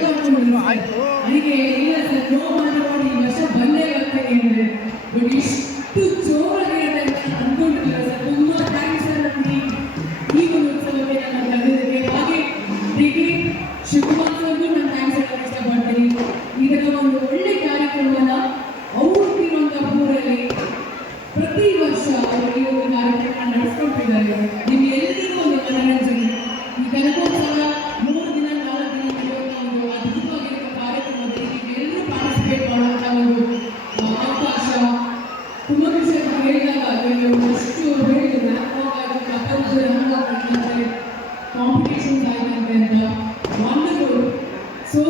ಅದಕ್ಕೆ ಇಲ್ಲ sir no ಮಾಡಿ ಈ ವರ್ಷ ಬಂದೇ ಬರ್ತೀನಿ ಅಂದರೆ ಬಟ್ ಇಷ್ಟು ಜೋರಾಗಿರುತ್ತೆ ಅಂತ ಅಂದ್ಕೊಂಡಿಲ್ಲ ಸರ್. ತುಂಬ ಥ್ಯಾಂಕ್ಸ್ ಸರ್ ನಮಗೆ ಈ ಒಂದು ಉತ್ಸವಕ್ಕೆ ನನ್ನ ಕರೆದಿದ್ದಕ್ಕೆ. ಹಾಗೆ ಡಿಗ್ರಿ ಶಿವಕುಮಾರ್ ಸರ್ಗೂ ನಾನು ಥ್ಯಾಂಕ್ಸ್ ಹೇಳೋಕ್ಕೆ ಇಷ್ಟಪಡ್ತೀನಿ. ಇದರ ಒಂದು ಒಳ್ಳೆ ಕಾರ್ಯಕ್ರಮನ ಅವರು ಇರುವಂಥ ಊರಲ್ಲಿ ಪ್ರತಿ ವರ್ಷ ಅವರು ಈ ಒಂದು ಕಾರ್ಯಕ್ರಮ ನಡೆಸ್ಕೊಟ್ಟಿದ್ದಾರೆ. ನಿಮ್ಗೆಲ್ಲರಿಗೂ ಒಂದು ಮನರಂಜನೆ. ಈ ಕನಕೋತ್ಸವ 3 ದಿನ 4 ದಿನ ನಡೆಯುವಂಥ ಒಂದು ಅದ್ಭುತವಾಗಿರುವ ಕಾರ್ಯಕ್ರಮದಲ್ಲಿ ನೀವೆಲ್ಲರೂ ಪಾರ್ಟಿಸಿಪೇಟ್ ಮಾಡುವಂಥ ಒಂದು ಅವಕಾಶ ತುಂಬ ವಿಷಯ ಹೇಳಿದಾಗ ಒಂದಷ್ಟು ಹೇಳಿದ್ರು. ರ್ಯಾಂಕ್ ಆಯಿತು, ಕಪಲ್ಸ್ ರ್ಯಾಂಕ್ ಆಗಿತ್ತಂತೆ, ಕಾಂಪಿಟೇಷನ್ಸ್ ಆಯ್ತಂತೆ ಅಂತ. ವಂಡರ್ಫುಲ್. ಸೊ